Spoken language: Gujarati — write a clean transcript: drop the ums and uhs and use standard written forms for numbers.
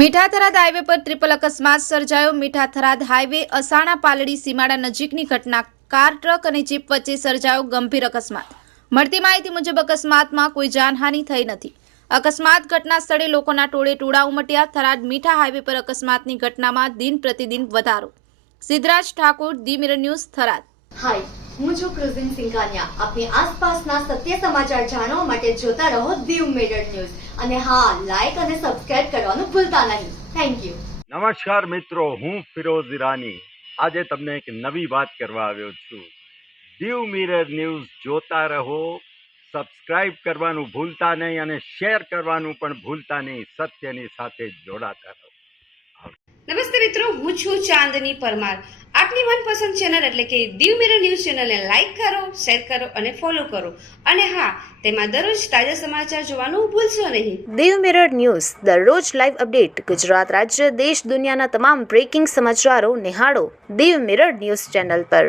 મીઠાથરાદ હાઈવે પર ટ્રિપલ અકસ્માત સર્જાયો। મીઠાથરાદ હાઈવે અસાણા પાલડી સીમાડા નજીકની ઘટના। કાર ટ્રક અને જીપ વચ્ચે સર્જાયો ગંભીર અકસ્માત। મળતી માહિતી મુજબ અકસ્માતમાં કોઈ જાનહાનિ થઈ નથી। અકસ્માત ઘટના સ્થળે લોકોના ટોળે ટોળા ઉમટ્યા। થરાદ મીઠા હાઈવે પર અકસ્માતની ઘટનામાં દિન પ્રતિદિન વધારો। Siddharaj Thakor, the Mirror News, Tharad. Hi, હું છું ક્રુઝિન સિંઘાનિયા। આપની આસપાસના સત્ય સમાચાર જાણવા માટે જોતા રહો ધી મિરર ન્યૂઝ અને હા, લાઈક અને સબસ્ક્રાઇબ કરવાનું ભૂલતા નહીં। Thank you. નમસ્કાર મિત્રો, હું ફિરોઝ ઈરાની આજે તમને એક નવી વાત કરવા આવ્યો છું। દીવ મિરર ન્યૂઝ જોતા રહો, સબસ્ક્રાઇબ કરવાનું ભૂલતા નહીં અને શેર કરવાનું પણ ભૂલતા નહીં। સત્યની સાથે જોડાતા રહો। નમસ્તે મિત્રો, હું છું ચાંદની પરમાર। આપની મનપસંદ ચેનલ એટલે કે દીવ મિરર ન્યૂઝ ચેનલને લાઈક કરો, શેર કરો અને ફોલો કરો। અને હા, તેમાં દરરોજ તાજા સમાચાર જોવાનું ભૂલશો નહીં। દીવ મિરર ન્યૂઝ દરરોજ લાઈવ અપડેટ, ગુજરાત રાજ્ય, દેશ દુનિયાના તમામ બ્રેકિંગ સમાચારો નિહાળો દીવ મિરર ન્યૂઝ ચેનલ પર।